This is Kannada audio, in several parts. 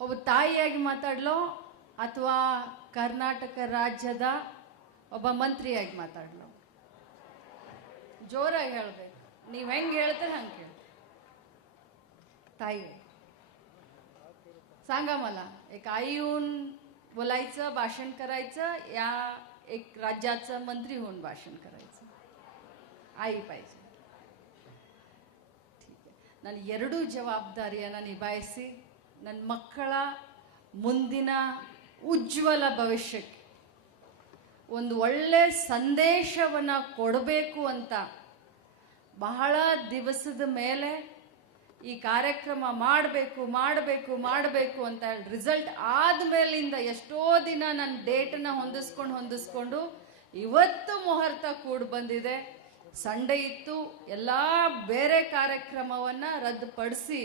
ಒಬ್ಬ ತಾಯಿಯಾಗಿ ಮಾತಾಡ್ಲೋ ಅಥವಾ ಕರ್ನಾಟಕ ರಾಜ್ಯದ ಒಬ್ಬ ಮಂತ್ರಿಯಾಗಿ ಮಾತಾಡ್ಲೋ ಜೋರಾಗಿ ಹೇಳ್ಬೇಕು ನೀವು ಹೆಂಗೆ ಹೇಳ್ತಾರೆ हंग ಕೇಳಿ ताई सांगा मला एक आई येऊन बोलायचं भाषण करायचं या एक राज्याचं मंत्री होऊन भाषण करायचं आई पाहिजे ठीक आहे ನಾನು ಎರಡೂ ಜವಾಬ್ದಾರಿಯನ್ನು ನಿಭಾಯಿಸಿ ನನ್ನ ಮಕ್ಕಳ ಮುಂದಿನ ಉಜ್ವಲ ಭವಿಷ್ಯಕ್ಕೆ. ಒಂದು ಒಳ್ಳೆ ಸಂದೇಶವನ್ನು ಕೊಡಬೇಕು ಅಂತ ಬಹಳ ದಿವಸದ ಮೇಲೆ ಈ ಕಾರ್ಯಕ್ರಮ ಮಾಡಬೇಕು ಮಾಡಬೇಕು ಮಾಡಬೇಕು ಅಂತ ಹೇಳಿ ರಿಸಲ್ಟ್ ಆದಮೇಲಿಂದ ಎಷ್ಟೋ ದಿನ ನನ್ನ ಡೇಟನ್ನ ಹೊಂದಿಸ್ಕೊಂಡು ಹೊಂದಿಸ್ಕೊಂಡು ಇವತ್ತು ಮುಹೂರ್ತ ಕೂಡಿ ಬಂದಿದೆ. ಸಂಡೇ ಇತ್ತು, ಎಲ್ಲ ಬೇರೆ ಕಾರ್ಯಕ್ರಮವನ್ನು ರದ್ದುಪಡಿಸಿ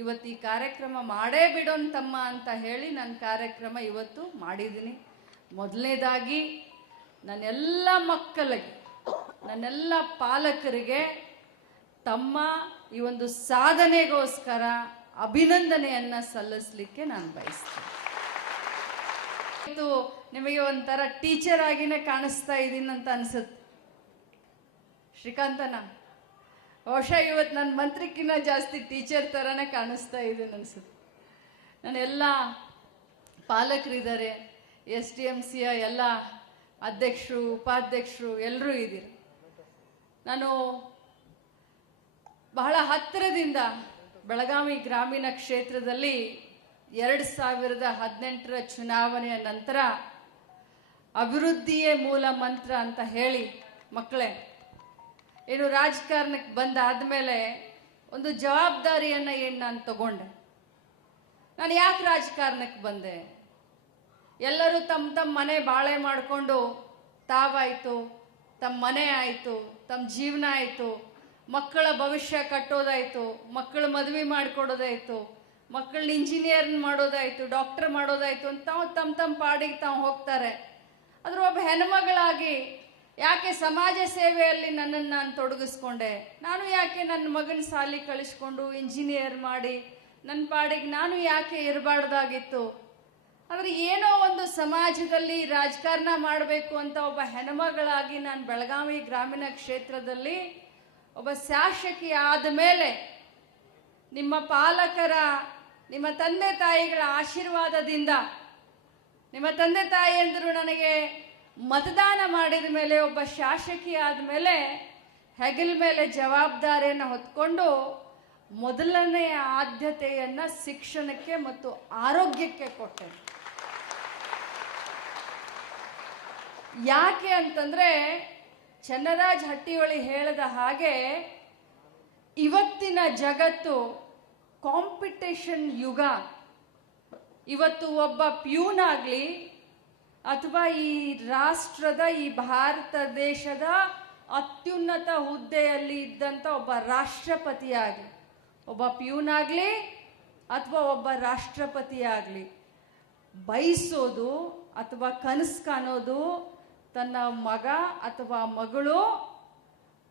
ಇವತ್ತು ಈ ಕಾರ್ಯಕ್ರಮ ಮಾಡೇ ಬಿಡೋನ್ ತಮ್ಮ ಅಂತ ಹೇಳಿ ನನ್ನ ಕಾರ್ಯಕ್ರಮ ಇವತ್ತು ಮಾಡಿದ್ದೀನಿ. ಮೊದಲನೇದಾಗಿ ನನ್ನೆಲ್ಲ ಮಕ್ಕಳಿಗೆ, ನನ್ನೆಲ್ಲ ಪಾಲಕರಿಗೆ ತಮ್ಮ ಈ ಒಂದು ಸಾಧನೆಗೋಸ್ಕರ ಅಭಿನಂದನೆಯನ್ನು ಸಲ್ಲಿಸಲಿಕ್ಕೆ ನಾನು ಬಯಸ್ತೇನೆ. ಇವತ್ತು ನಿಮಗೆ ಒಂಥರ ಟೀಚರ್ ಆಗಿನೇ ಕಾಣಿಸ್ತಾ ಇದ್ದೀನಿ ಅಂತ ಅನ್ಸುತ್ತೆ. ಶ್ರೀಕಾಂತನ ಬಹುಶಃ ಇವತ್ತು ನನ್ನ ಮಂತ್ರಿಕ್ಕಿನ್ನ ಜಾಸ್ತಿ ಟೀಚರ್ ಥರನೇ ಕಾಣಿಸ್ತಾ ಇದ್ದೀನಿ ಅನ್ಸುತ್ತೆ. ನನ್ನೆಲ್ಲ ಪಾಲಕರಿದ್ದಾರೆ, ಎಸ್ ಡಿ ಎಂ ಸಿಯ ಎಲ್ಲ ಅಧ್ಯಕ್ಷರು, ಉಪಾಧ್ಯಕ್ಷರು ಎಲ್ಲರೂ ಇದ್ದೀರಿ. ನಾನು ಬಹಳ ಹತ್ತಿರದಿಂದ ಬೆಳಗಾವಿ ಗ್ರಾಮೀಣ ಕ್ಷೇತ್ರದಲ್ಲಿ ಎರಡು ಸಾವಿರದ ಹದಿನೆಂಟರ ಚುನಾವಣೆಯ ನಂತರ ಅಭಿವೃದ್ಧಿಯೇ ಮೂಲ ಮಂತ್ರ ಅಂತ ಹೇಳಿ, ಮಕ್ಕಳೇ ಏನು ರಾಜಕಾರಣಕ್ಕೆ ಬಂದಾದ್ಮೇಲೆ ಒಂದು ಜವಾಬ್ದಾರಿಯನ್ನು ಏನು ನಾನು ತಗೊಂಡೆ? ನಾನು ಯಾಕೆ ರಾಜಕಾರಣಕ್ಕೆ ಬಂದೆ? ಎಲ್ಲರೂ ತಮ್ಮ ತಮ್ಮ ಮನೆ ಬಾಳೆ ಮಾಡಿಕೊಂಡು ತಾವಾಯಿತು ತಮ್ಮ ಮನೆ ಆಯಿತು ತಮ್ಮ ಜೀವನ ಆಯಿತು, ಮಕ್ಕಳ ಭವಿಷ್ಯ ಕಟ್ಟೋದಾಯಿತು, ಮಕ್ಕಳ ಮದುವೆ ಮಾಡಿಕೊಡೋದಾಯಿತು ಮಕ್ಕಳನ್ನ ಇಂಜಿನಿಯರ್ ಮಾಡೋದಾಯಿತು ಡಾಕ್ಟರ್ ಮಾಡೋದಾಯಿತು ಅಂತ ತಮ್ಮ ತಮ್ಮ ಪಾಡಿಗೆ ತಾವು ಹೋಗ್ತಾರೆ. ಅದ್ರ ಒಬ್ಬ ಹೆಣ್ಮಗಳಾಗಿ ಯಾಕೆ ಸಮಾಜ ಸೇವೆಯಲ್ಲಿ ನನ್ನನ್ನು ನಾನು ತೊಡಗಿಸ್ಕೊಂಡೆ? ನಾನು ಯಾಕೆ ನನ್ನ ಮಗನ ಸಾಲಿ ಕಳಿಸ್ಕೊಂಡು ಇಂಜಿನಿಯರ್ ಮಾಡಿ ನನ್ನ ಪಾಡಿಗೆ ನಾನು ಯಾಕೆ ಇರಬಾರ್ದಾಗಿತ್ತು? ಆದರೆ ಏನೋ ಒಂದು ಸಮಾಜದಲ್ಲಿ ರಾಜಕಾರಣ ಮಾಡಬೇಕು ಅಂತ ಒಬ್ಬ ಹೆಣ್ಮಗಳಾಗಿ ನಾನು ಬೆಳಗಾವಿ ಗ್ರಾಮೀಣ ಕ್ಷೇತ್ರದಲ್ಲಿ ಒಬ್ಬ ಶಾಸಕಿ ಆದ ಮೇಲೆ ನಿಮ್ಮ ಪಾಲಕರ, ನಿಮ್ಮ ತಂದೆ ತಾಯಿಗಳ ಆಶೀರ್ವಾದದಿಂದ, ನಿಮ್ಮ ತಂದೆ ತಾಯಿ ತಾಯಿಯಂದರು ನನಗೆ ಮತದಾನ ಮಾಡಿದ ಮೇಲೆ, ಒಬ್ಬ ಶಾಸಕಿ ಆದಮೇಲೆ ಹೆಗಲ ಮೇಲೆ ಜವಾಬ್ದಾರಿಯನ್ನು ಹೊತ್ಕೊಂಡು ಮೊದಲನೆಯ ಆದ್ಯತೆಯನ್ನು ಶಿಕ್ಷಣಕ್ಕೆ ಮತ್ತು ಆರೋಗ್ಯಕ್ಕೆ ಕೊಟ್ಟೆ. ಯಾಕೆ ಅಂತಂದ್ರೆ, ಚನ್ನರಾಜ್ ಹಟ್ಟಿಹೊಳಿ ಹೇಳಿದ ಹಾಗೆ ಇವತ್ತಿನ ಜಗತ್ತು ಕಾಂಪಿಟೇಷನ್ ಯುಗ. ಇವತ್ತು ಒಬ್ಬ ಪ್ಯೂನ್ ಆಗಲಿ ಅಥವಾ ಈ ರಾಷ್ಟ್ರದ, ಈ ಭಾರತ ದೇಶದ ಅತ್ಯುನ್ನತ ಹುದ್ದೆಯಲ್ಲಿ ಇದ್ದಂಥ ಒಬ್ಬ ರಾಷ್ಟ್ರಪತಿ ಆಗಲಿ ಒಬ್ಬ ಪ್ಯೂನ್ ಆಗಲಿ ಅಥವಾ ಒಬ್ಬ ರಾಷ್ಟ್ರಪತಿ ಆಗಲಿ ಬಯಸೋದು ಅಥವಾ ಕನಸು ಕಾಣೋದು ತನ್ನ ಮಗ ಅಥವಾ ಮಗಳು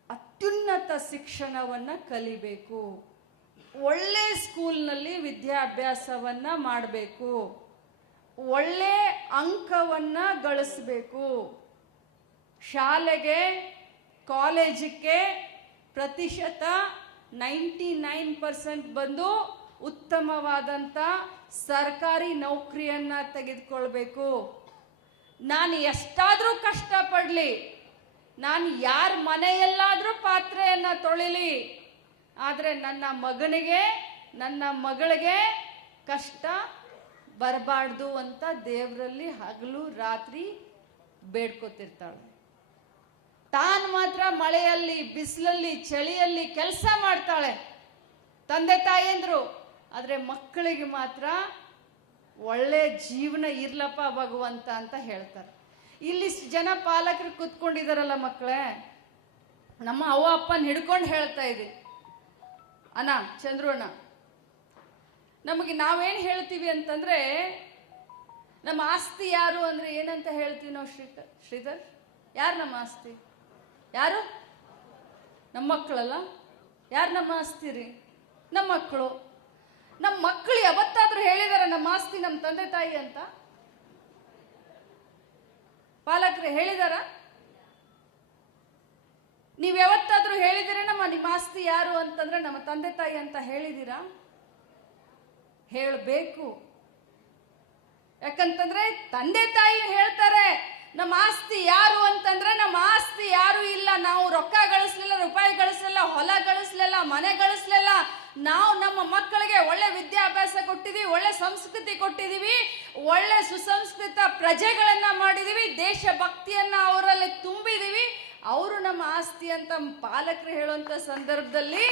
ಅತ್ಯುನ್ನತ ಶಿಕ್ಷಣವನ್ನು ಕಲಿಬೇಕು. ಒಳ್ಳೆ ಸ್ಕೂಲ್ನಲ್ಲಿ ವಿದ್ಯಾಭ್ಯಾಸವನ್ನು ಮಾಡಬೇಕು. ಒಳ್ಳೆ ಅಂಕವನ್ನ ಗಳಿಸ್ಬೇಕು. ಶಾಲೆಗೆ, ಕಾಲೇಜಿಗೆ ಪ್ರತಿಶತ ನೈಂಟಿ ನೈನ್ ಪರ್ಸೆಂಟ್ ಬಂದು ಉತ್ತಮವಾದಂಥ ಸರ್ಕಾರಿ ನೌಕರಿಯನ್ನ ತೆಗೆದುಕೊಳ್ಬೇಕು. ನಾನು ಎಷ್ಟಾದರೂ ಕಷ್ಟಪಡಲಿ. ನಾನು ಯಾರ ಮನೆಯಲ್ಲಾದರೂ ಪಾತ್ರೆಯನ್ನು ತೊಳಿಲಿ. ಆದರೆ ನನ್ನ ಮಗನಿಗೆ, ನನ್ನ ಮಗಳಿಗೆ ಕಷ್ಟ ಬರಬಾರ್ದು ಅಂತ ದೇವರಲ್ಲಿ ಹಗಲು ರಾತ್ರಿ ಬೇಡ್ಕೊತಿರ್ತಾಳೆ. ತಾನು ಮಾತ್ರ ಮಳೆಯಲ್ಲಿ, ಬಿಸಿಲಲ್ಲಿ, ಚಳಿಯಲ್ಲಿ ಕೆಲಸ ಮಾಡ್ತಾಳೆ. ತಂದೆ ತಾಯಂದ್ರು ಆದರೆ ಮಕ್ಕಳಿಗೆ ಮಾತ್ರ ಒಳ್ಳೆ ಜೀವನ ಇರ್ಲಪ್ಪ ಭಗವಂತ ಅಂತ ಹೇಳ್ತಾರೆ. ಇಲ್ಲಿ ಜನ ಪಾಲಕರು ಕೂತ್ಕೊಂಡಿದಾರಲ್ಲ ಮಕ್ಕಳೇ, ನಮ್ಮ ಅವ್ವ ಅಪ್ಪನ ಹಿಡ್ಕೊಂಡು ಹೇಳ್ತಾ ಇದ್ದೀವಿ ಅಣ್ಣ, ಚಂದ್ರು ಅಣ್ಣ ನಮಗೆ ನಾವೇನು ಹೇಳ್ತೀವಿ ಅಂತಂದ್ರೆ, ನಮ್ಮ ಆಸ್ತಿ ಯಾರು ಅಂದ್ರೆ ಏನಂತ ಹೇಳ್ತೀವಿ ನಾವು ಶ್ರೀಧರ್ ಶ್ರೀಧರ್? ಯಾರು ನಮ್ಮ ಆಸ್ತಿ? ಯಾರು? ನಮ್ಮ ಮಕ್ಕಳಲ್ಲ? ಯಾರು ನಮ್ಮ ಆಸ್ತಿ ರೀ? ನಮ್ಮ ಮಕ್ಕಳು. ನಮ್ಮ ಮಕ್ಕಳು ಯಾವತ್ತಾದ್ರೂ ಹೇಳಿದಾರೆ, ನಮ್ಮ ಆಸ್ತಿ ನಮ್ಮ ತಂದೆ ತಾಯಿ ಅಂತ? ಪಾಲಕರು ಹೇಳಿದಾರ? ನೀವು ಯಾವತ್ತಾದ್ರೂ ಹೇಳಿದಿರ ನಮ್ಮ ನಿಮ್ಮ ಆಸ್ತಿ ಯಾರು ಅಂತಂದ್ರೆ ನಮ್ಮ ತಂದೆ ತಾಯಿ ಅಂತ ಹೇಳಿದಿರಾ? ಹೇಳಬೇಕು. ಯಾಕಂತಂದ್ರೆ ತಂದೆ ತಾಯಿ ಹೇಳ್ತಾರೆ, ನಮ್ಮ ಆಸ್ತಿ ಯಾರು ಅಂತಂದ್ರೆ ನಮ್ಮ ಆಸ್ತಿ ಯಾರು ಇಲ್ಲ. ನಾವು ರೊಕ್ಕ ಗಳಿಸ್ಲಿಲ್ಲ, ರೂಪಾಯಿ ಗಳಿಸ್ಲಿಲ್ಲ, ಹೊಲ ಗಳಿಸ್ಲಿಲ್ಲ, ಮನೆ ಗಳಿಸ್ಲಿಲ್ಲ. ನಾವು ನಮ್ಮ ಮಕ್ಕಳಿಗೆ ಒಳ್ಳೆ ವಿದ್ಯಾಭ್ಯಾಸ ಕೊಟ್ಟಿದೀವಿ, ಒಳ್ಳೆ ಸಂಸ್ಕೃತಿ ಕೊಟ್ಟಿದೀವಿ, ಒಳ್ಳೆ ಸುಸಂಸ್ಕೃತ ಪ್ರಜೆಗಳನ್ನ ಮಾಡಿದೀವಿ, ದೇಶಭಕ್ತಿಯನ್ನ ಅವರಲ್ಲಿ ತುಂಬಿದೀವಿ. ಅವರು ನಮ್ಮ ಆಸ್ತಿ ಅಂತ ಪಾಲಕರು ಹೇಳುವಂತ ಸಂದರ್ಭದಲ್ಲಿ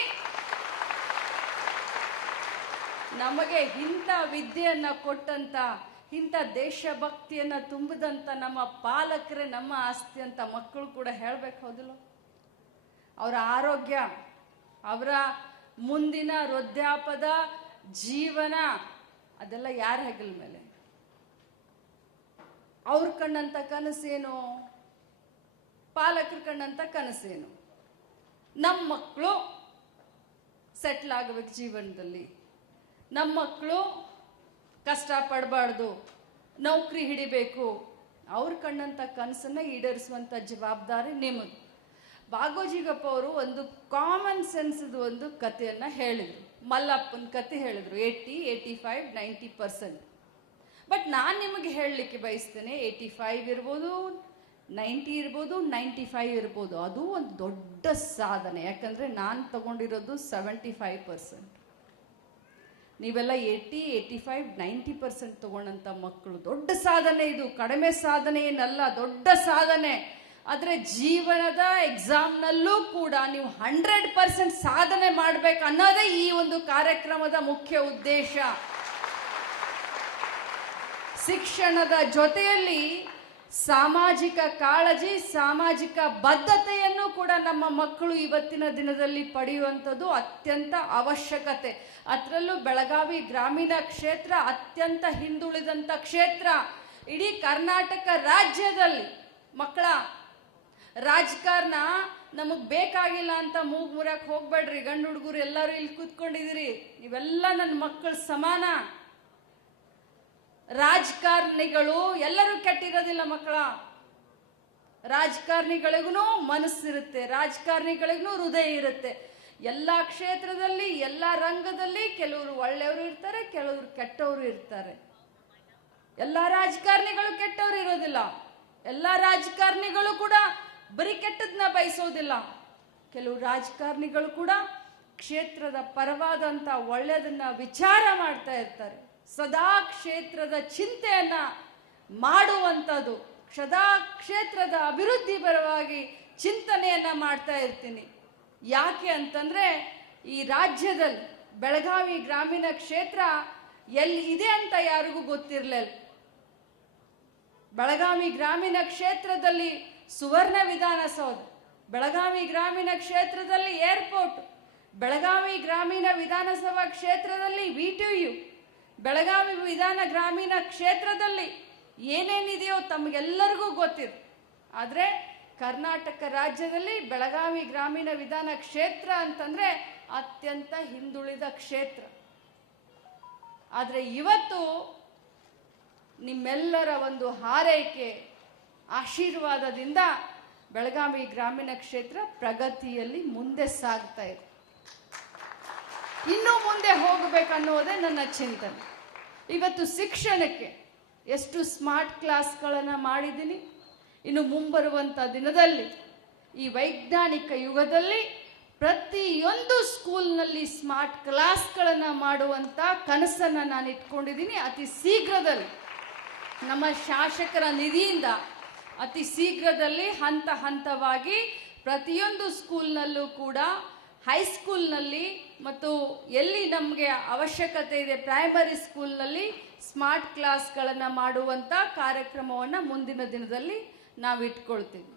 ನಮಗೆ ಇಂಥ ವಿದ್ಯೆಯನ್ನು ಕೊಟ್ಟಂತ, ಇಂಥ ದೇಶಭಕ್ತಿಯನ್ನು ತುಂಬಿದಂತ ನಮ್ಮ ಪಾಲಕರೇ, ನಮ್ಮ ಆಸ್ತಿ ಅಂತ ಮಕ್ಕಳು ಕೂಡ ಹೇಳಬೇಕು ಹೌದಿಲ್ಲ ಅವರ ಆರೋಗ್ಯ, ಅವರ ಮುಂದಿನ ವೃದ್ಧಾಪದ ಜೀವನ, ಅದೆಲ್ಲ ಯಾರ ಹೆಗಲ ಮೇಲೆ? ಅವ್ರ ಕಣ್ಣಂತ ಕನಸೇನು? ಪಾಲಕರ ಕಣ್ಣಂತ ಕನಸೇನು? ನಮ್ಮ ಮಕ್ಕಳು ಸೆಟ್ಲ್ ಆಗಬೇಕು ಜೀವನದಲ್ಲಿ. ನಮ್ಮ ಮಕ್ಕಳು ಕಷ್ಟ ಪಡಬಾರ್ದು ನೌಕರಿ ಹಿಡಿಬೇಕು. ಅವ್ರು ಕಣ್ಣಂತ ಕನಸನ್ನ ಈಡೇರಿಸುವಂತ ಜವಾಬ್ದಾರಿ ನಿಮ್ಮದು ಭಾಗೋಜಿಗಪ್ಪ ಅವರು ಒಂದು ಕಾಮನ್ ಸೆನ್ಸ್ದು ಒಂದು ಕಥೆಯನ್ನ ಹೇಳಿದ್ರು. ಮಲ್ಲಪ್ಪನ ಕತೆ ಹೇಳಿದ್ರು eighty eighty five ninety percent but ನಾನು ನಿಮಗೆ ಹೇಳಲಿಕ್ಕೆ ಬಯಸ್ತೇನೆ ಏಯ್ಟಿ ಫೈವ್ ಇರ್ಬೋದು ನೈಂಟಿ ಇರ್ಬೋದು ನೈಂಟಿ ಫೈವ್ ಇರ್ಬೋದು. ಅದು ಒಂದು ದೊಡ್ಡ ಸಾಧನೆ. ಯಾಕಂದ್ರೆ ನಾನು ತಗೊಂಡಿರೋದು ಸೆವೆಂಟಿ ಫೈವ್ ಪರ್ಸೆಂಟ್ ನೀವೆಲ್ಲ eighty eighty five ninety percent ತಗೊಂಡಂತ ಮಕ್ಕಳು. ದೊಡ್ಡ ಸಾಧನೆ ಇದು. ಕಡಿಮೆ ಸಾಧನೆ ಏನಲ್ಲ, ದೊಡ್ಡ ಸಾಧನೆ. ಆದರೆ ಜೀವನದ ಎಕ್ಸಾಮ್ನಲ್ಲೂ ಕೂಡ ನೀವು ಹಂಡ್ರೆಡ್ ಪರ್ಸೆಂಟ್ ಸಾಧನೆ ಮಾಡ್ಬೇಕು ಅನ್ನೋದೇ ಈ ಒಂದು ಕಾರ್ಯಕ್ರಮದ ಮುಖ್ಯ ಉದ್ದೇಶ. ಶಿಕ್ಷಣದ ಜೊತೆಯಲ್ಲಿ ಸಾಮಾಜಿಕ ಕಾಳಜಿ, ಸಾಮಾಜಿಕ ಬದ್ಧತೆಯನ್ನು ಕೂಡ ನಮ್ಮ ಮಕ್ಕಳು ಇವತ್ತಿನ ದಿನದಲ್ಲಿ ಪಡೆಯುವಂಥದ್ದು ಅತ್ಯಂತ ಅವಶ್ಯಕತೆ. ಅದರಲ್ಲೂ ಬೆಳಗಾವಿ ಗ್ರಾಮೀಣ ಕ್ಷೇತ್ರ ಅತ್ಯಂತ ಹಿಂದುಳಿದಂಥ ಕ್ಷೇತ್ರ. ಇಡೀ ಕರ್ನಾಟಕ ರಾಜ್ಯದಲ್ಲಿ ಮಕ್ಕಳ ರಾಜಕಾರಣ ನಮಗೆ ಬೇಕಾಗಿಲ್ಲ ಅಂತ ಮೂಗ್ ಮುರಕ್ಕೆ ಹೋಗ್ಬೇಡ್ರಿ. ಗಂಡು ಹುಡುಗರು ಎಲ್ಲರೂ ಇಲ್ಲಿ ಕೂತ್ಕೊಂಡಿದ್ದೀರಿ. ಇವೆಲ್ಲ ನನ್ನ ಮಕ್ಕಳ ಸಮಾನ. ರಾಜಕಾರಣಿಗಳು ಎಲ್ಲರೂ ಕೆಟ್ಟಿರೋದಿಲ್ಲ ಮಕ್ಕಳ. ರಾಜಕಾರಣಿಗಳಿಗೂ ಮನಸ್ಸಿರುತ್ತೆ, ರಾಜಕಾರಣಿಗಳಿಗೂ ಹೃದಯ ಇರುತ್ತೆ. ಎಲ್ಲ ಕ್ಷೇತ್ರದಲ್ಲಿ, ಎಲ್ಲ ರಂಗದಲ್ಲಿ ಕೆಲವರು ಒಳ್ಳೆಯವರು ಇರ್ತಾರೆ, ಕೆಲವರು ಕೆಟ್ಟವರು ಇರ್ತಾರೆ. ಎಲ್ಲ ರಾಜಕಾರಣಿಗಳು ಕೆಟ್ಟವರು ಇರೋದಿಲ್ಲ. ಎಲ್ಲ ರಾಜಕಾರಣಿಗಳು ಕೂಡ ಬರೀ ಕೆಟ್ಟದನ್ನ ಬಯಸೋದಿಲ್ಲ. ಕೆಲವು ರಾಜಕಾರಣಿಗಳು ಕೂಡ ಕ್ಷೇತ್ರದ ಪರವಾದಂತ ಒಳ್ಳೆಯದನ್ನ ವಿಚಾರ ಮಾಡ್ತಾ ಇರ್ತಾರೆ. ಸದಾ ಕ್ಷೇತ್ರದ ಚಿಂತೆಯನ್ನ ಮಾಡುವಂಥದ್ದು. ಸದಾ ಕ್ಷೇತ್ರದ ಅಭಿವೃದ್ಧಿ ಪರವಾಗಿ ಚಿಂತನೆಯನ್ನ ಮಾಡ್ತಾ ಇರ್ತೀನಿ. ಯಾಕೆ ಅಂತಂದ್ರೆ, ಈ ರಾಜ್ಯದಲ್ಲಿ ಬೆಳಗಾವಿ ಗ್ರಾಮೀಣ ಕ್ಷೇತ್ರ ಎಲ್ಲಿ ಇದೆ ಅಂತ ಯಾರಿಗೂ ಗೊತ್ತಿರಲಿಲ್ಲ. ಬೆಳಗಾವಿ ಗ್ರಾಮೀಣ ಕ್ಷೇತ್ರದಲ್ಲಿ ಸುವರ್ಣ ವಿಧಾನಸೌಧ, ಬೆಳಗಾವಿ ಗ್ರಾಮೀಣ ಕ್ಷೇತ್ರದಲ್ಲಿ ಏರ್ಪೋರ್ಟ್, ಬೆಳಗಾವಿ ಗ್ರಾಮೀಣ ವಿಧಾನಸಭಾ ಕ್ಷೇತ್ರದಲ್ಲಿ ವಿ ಯು ಬೆಳಗಾವಿ ವಿಧಾನ ಗ್ರಾಮೀಣ ಕ್ಷೇತ್ರದಲ್ಲಿ ಏನೇನಿದೆಯೋ ತಮಗೆಲ್ಲರಿಗೂ ಗೊತ್ತಿದೆ. ಆದರೆ ಕರ್ನಾಟಕ ರಾಜ್ಯದಲ್ಲಿ ಬೆಳಗಾವಿ ಗ್ರಾಮೀಣ ವಿಧಾನ ಕ್ಷೇತ್ರ ಅಂತಂದರೆ ಅತ್ಯಂತ ಹಿಂದುಳಿದ ಕ್ಷೇತ್ರ. ಆದರೆ ಇವತ್ತು ನಿಮ್ಮೆಲ್ಲರ ಒಂದು ಹಾರೈಕೆ ಆಶೀರ್ವಾದದಿಂದ ಬೆಳಗಾವಿ ಗ್ರಾಮೀಣ ಕ್ಷೇತ್ರ ಪ್ರಗತಿಯಲ್ಲಿ ಮುಂದೆ ಸಾಗ್ತಾ ಇದೆ. ಇನ್ನೂ ಮುಂದೆ ಹೋಗಬೇಕನ್ನುವುದೇ ನನ್ನ ಚಿಂತನೆ. ಇವತ್ತು ಶಿಕ್ಷಣಕ್ಕೆ ಎಷ್ಟು ಸ್ಮಾರ್ಟ್ ಕ್ಲಾಸ್ಗಳನ್ನು ಮಾಡಿದ್ದೀನಿ. ಇನ್ನು ಮುಂಬರುವಂಥ ದಿನದಲ್ಲಿ ಈ ವೈಜ್ಞಾನಿಕ ಯುಗದಲ್ಲಿ ಪ್ರತಿಯೊಂದು ಸ್ಕೂಲ್ನಲ್ಲಿ ಸ್ಮಾರ್ಟ್ ಕ್ಲಾಸ್ಗಳನ್ನು ಮಾಡುವಂಥ ಕನಸನ್ನು ನಾನು ಇಟ್ಕೊಂಡಿದ್ದೀನಿ. ಅತಿ ಶೀಘ್ರದಲ್ಲಿ ನಮ್ಮ ಶಾಸಕರ ನಿಧಿಯಿಂದ ಅತಿ ಶೀಘ್ರದಲ್ಲಿ ಹಂತ ಹಂತವಾಗಿ ಪ್ರತಿಯೊಂದು ಸ್ಕೂಲ್ನಲ್ಲೂ ಕೂಡ ಹೈಸ್ಕೂಲ್ನಲ್ಲಿ ಮತ್ತು ಎಲ್ಲಿ ನಮಗೆ ಅವಶ್ಯಕತೆ ಇದೆ ಪ್ರೈಮರಿ ಸ್ಕೂಲ್ನಲ್ಲಿ ಸ್ಮಾರ್ಟ್ ಕ್ಲಾಸ್ಗಳನ್ನು ಮಾಡುವಂಥ ಕಾರ್ಯಕ್ರಮವನ್ನು ಮುಂದಿನ ದಿನದಲ್ಲಿ ನಾವು ಇಟ್ಕೊಳ್ತೀವಿ